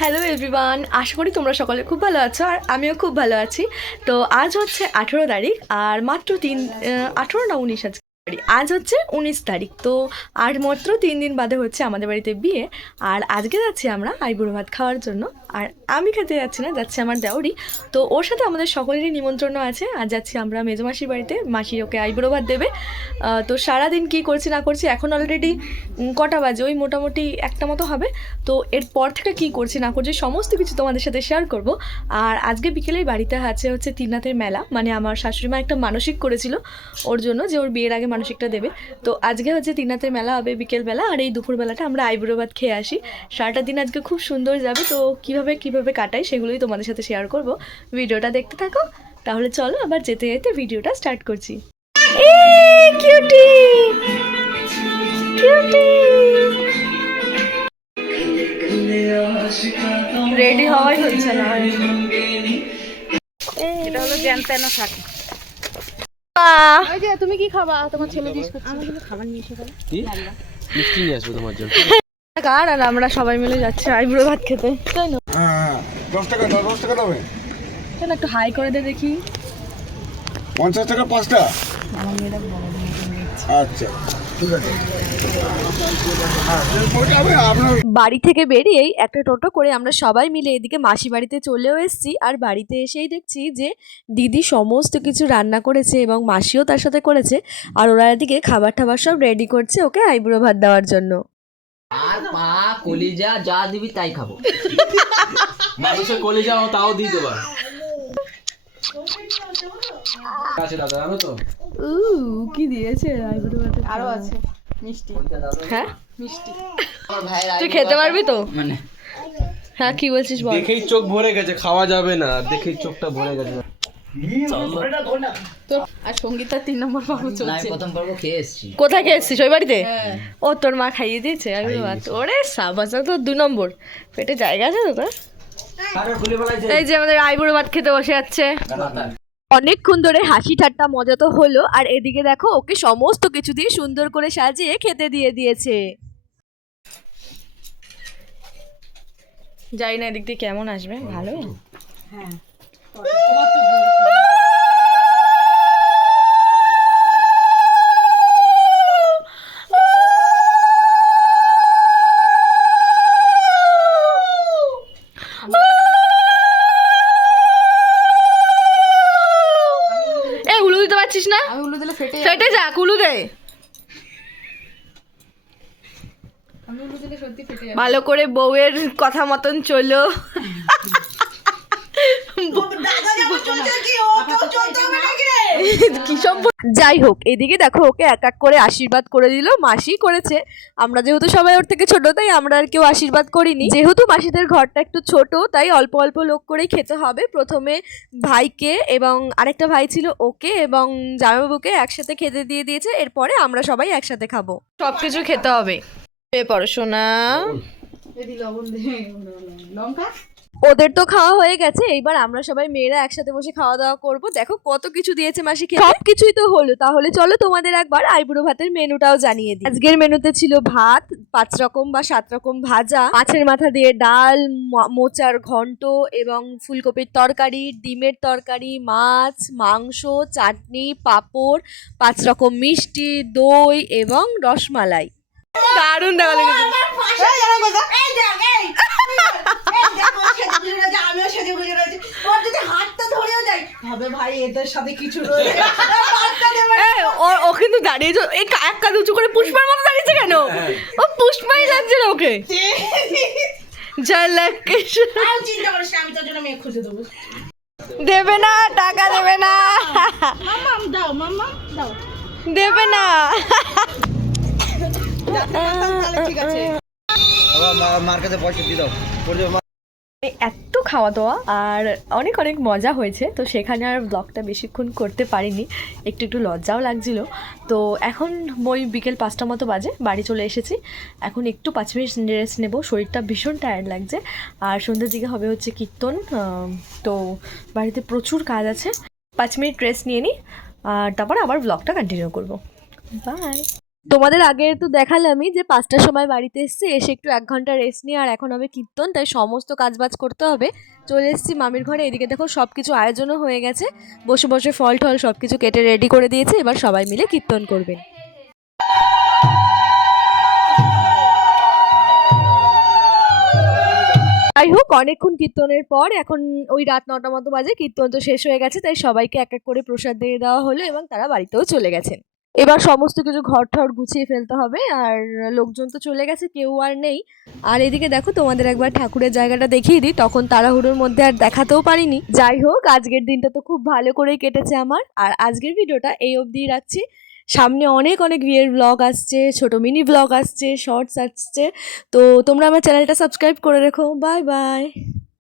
Hello everyone, আশা করি তোমরা সকলে খুব ভালো আছো আর আমিও খুব ভালো আছি। তো আজ হচ্ছে 18 তারিখ আর মাত্র 18 না 19, আজ হচ্ছে 19 তারিখ। তো আর মাত্র 3 দিন বাদে হচ্ছে আমাদের বাড়িতে বিয়ে। আর আজকে যাচ্ছি আমরা আইবুড়ো ভাত খাওয়ার জন্য। আর আমি খেতে যাচ্ছি না, যাচ্ছে আমার দেওরি। তো ওর সাথে আমাদের সকলেরই নিমন্ত্রণ আছে। আর যাচ্ছি আমরা মেজমাসির বাড়িতে, মাসি ওকে আইবুড়ো ভাত দেবে। তো সারাদিন কী করছি না করছি, এখন অলরেডি কটা বাজে, ওই মোটামুটি একটা মতো হবে। তো এরপর থেকে কী করছি না করছি সমস্ত কিছু তোমাদের সাথে শেয়ার করব। আর আজকে বিকেলেই বাড়িতে হচ্ছে তিননাথের মেলা, মানে আমার শাশুড়ি মা একটা মানসিক করেছিল ওর জন্য, যে ওর বিয়ের আগে মানসিকটা দেবে। তো আজকে হচ্ছে তিননাথের মেলা হবে বিকেলবেলা, আর এই দুপুরবেলাটা আমরা আইবুড়ো ভাত খেয়ে আসি। সারাটা দিন আজকে খুব সুন্দর যাবে। তো কীভাবে কাটাই সেগুলোই তোমাদের সাথে শেয়ার করব। ভিডিওটা দেখতে থাকো। তাহলে চলো আবার যেতে যেতে ভিডিওটা স্টার্ট করছি। কিউটি কিউটি রেডি হওয়াই হচ্ছে না। এটা হলো জ্যান্ত শাক। ওই যে তুমি কি খাবা? তোমার ছেলে জিজ্ঞেস করছে। আমি কিন্তু খাবার নিয়ে এসে গেল। কি মিষ্টি নিয়ে আসবো তোমার জন্য। আর আমরা সবাই মিলে যাচ্ছি আইবুড়ো ভাত খেতে, তাই না? হ্যাঁ 10 টাকা দাও, 10 টাকা দাও। চল একটু হাই করে দে দেখি। 50 টাকা 5টা। আচ্ছা ঠিক আছে। বাড়ি থেকে বেরিয়েই একটা টোটো করে আমরা সবাই মিলে এদিকে মাসি বাড়িতে চলেও এসেছি। আর বাড়িতে এসেই দেখছি যে দিদি সমস্ত কিছু রান্না করেছে এবং মাসিও তার সাথে করেছে। আর ওরা এদিকে খাবার টাবার সব রেডি করছে ওকে আইবুড়ো ভাত দেওয়ার জন্য। আর পা কলিজা যা দিবি তাই খাবো। মানুষের কলিজা তাও দিয়ে দেবা। আছে দাদা, জানো তো কি দিয়েছে আইবুড়ো ভাতে? আরো আছে মিষ্টি। হ্যাঁ মিষ্টি আমার ভাইয়ের তুই খেতে পারবি তো? মানে হ্যাঁ কি বলছিস বল। দেখেই চোখ ভরে গেছে, খাওয়া যাবে না, দেখেই চোখটা ভরে গেছে। তো আর সঙ্গীতা 3 নম্বর বাবু না, আমি চলছে। প্রথম পর্ব খেয়ে এসেছি। কোথায় খেয়ে এসছিস? ওই বাড়িতে? হ্যাঁ। ও তোর মা খাইয়ে দিয়েছে আইবুড়ো ভাত? ওরে সাবাসা, তো 2 নম্বর পেটে জায়গা আছে তো তোর। এই যে আমাদের আইবুড়ো ভাত খেতে বসে যাচ্ছে। অনেকক্ষণ ধরে হাসি ঠাট্টা মজা তো হলো। আর এদিকে দেখো ওকে সমস্ত কিছু দিয়ে সুন্দর করে সাজিয়ে খেতে দিয়ে দিয়েছে। জানি না এদিক দিয়ে কেমন আসবে, ভালো। হ্যাঁ উলু দিতে পারছিস না? আমি উলু দিলে ফেটে ফেটে যাক, উলু দে। আমি উলু দিলে সত্যি ফেটে যাবে। ভালো করে বউয়ের কথা মতন চলো। যাই হোক, এদিকে দেখো ওকে এক এক করে আশীর্বাদ করে দিল, মাসি করেছে। আমরা যেহেতু সবাই ওর থেকে ছোট, তাই আমরা আর কেউ আশীর্বাদ করিনি। যেহেতু মাসিদের ঘরটা একটু ছোট, তাই অল্প অল্প লোক করেই খেতে হবে। প্রথমে ভাইকে এবং আরেকটা ভাই ছিল ওকে এবং জামাইবাবুকে একসাথে খেতে দিয়ে দিয়েছে। এরপরে আমরা সবাই একসাথে খাবো। সবকিছু খেতে হবে। পড়াশোনা এদি লবণ দে, লঙ্কা। ওদের তো খাওয়া হয়ে গেছে, এইবার আমরা সবাই মেয়েরা একসাথে বসে খাওয়া দাওয়া করব। দেখো কত কিছু দিয়েছে মাসি খেতে। সব কিছুই তো হলো, তাহলে চলো তোমাদের একবার আইবুড়ো ভাতের মেনুটাও জানিয়ে দিই। আজকের মেনুতে ছিল ভাত, 5 রকম বা 7 রকম ভাজা, মাছের মাথা দিয়ে ডাল, মোচার ঘন্ট এবং ফুলকপির তরকারি, ডিমের তরকারি, মাছ, মাংস, চাটনি, পাঁপড়, 5 রকম মিষ্টি, দই এবং রসমালাই। দারুণ দেখা লেগেছে। ও কিন্তু দাঁড়িয়েছে, এই এক কাঁধ উঁচু করে পুষ্পার মতো দাঁড়িয়েছে কেন? ও পুষ্পাই লাগছে না ওকে। দেবে না, টাকা দেবে না, দেবে না। ঠিক আছে মার কাছে পয়সা দিয়ে দাও। এত খাওয়া দাওয়া আর অনেক অনেক মজা হয়েছে। তো সেখানে আর ব্লগটা বেশিক্ষণ করতে পারিনি, একটু একটু লজ্জাও লাগছিল। তো এখন ওই বিকেল 5টা মতো বাজে, বাড়ি চলে এসেছি। এখন একটু 5 মিনিট রেস্ট নেব, শরীরটা ভীষণ টায়ার্ড লাগছে। আর সন্ধ্যের দিকে হবে হচ্ছে কীর্তন। তো বাড়িতে প্রচুর কাজ আছে। 5 মিনিট রেস্ট নিয়ে নিই আর তারপর আবার ব্লগটা কন্টিনিউ করব। বাই। তোমাদের আগে তো দেখালামই যে 5টার সময় বাড়িতে এসেছি, এসে একটু 1 ঘন্টা রেস্ট নিয়ে আর এখন হবে কীর্তন, তাই সমস্ত কাজবাজ করতে হবে। চলে এসেছি মামির ঘরে। এদিকে দেখো সব কিছু আয়োজনও হয়ে গেছে, বসে বসে ফল টল সব কিছু কেটে রেডি করে দিয়েছে, এবার সবাই মিলে কীর্তন করবেন। যাই হোক, অনেকক্ষণ কীর্তনের পর এখন ওই রাত 9টা মতো বাজে, কীর্তন তো শেষ হয়ে গেছে, তাই সবাইকে এক এক করে প্রসাদ দিয়ে দেওয়া হলো এবং তারা বাড়িতেও চলে গেছেন। এবার সমস্ত কিছু ঘর ঠর গুছিয়ে ফেলতে হবে, আর লোকজন তো চলে গেছে, কেউ আর নেই। আর এদিকে দেখো তোমাদের একবার ঠাকুরের জায়গাটা দেখিয়ে দিই, তখন তাড়াহুড়োর মধ্যে আর দেখাতেও পারিনি। যাই হোক, আজকের দিনটা তো খুব ভালো করেই কেটেছে আমার, আর আজকের ভিডিওটা এই অবধিই রাখছি। সামনে অনেক অনেক বিয়ের ব্লগ আসছে, ছোট মিনি ব্লগ আসছে, শর্টস আসছে, তো তোমরা আমার চ্যানেলটা সাবস্ক্রাইব করে রেখো। Bye bye.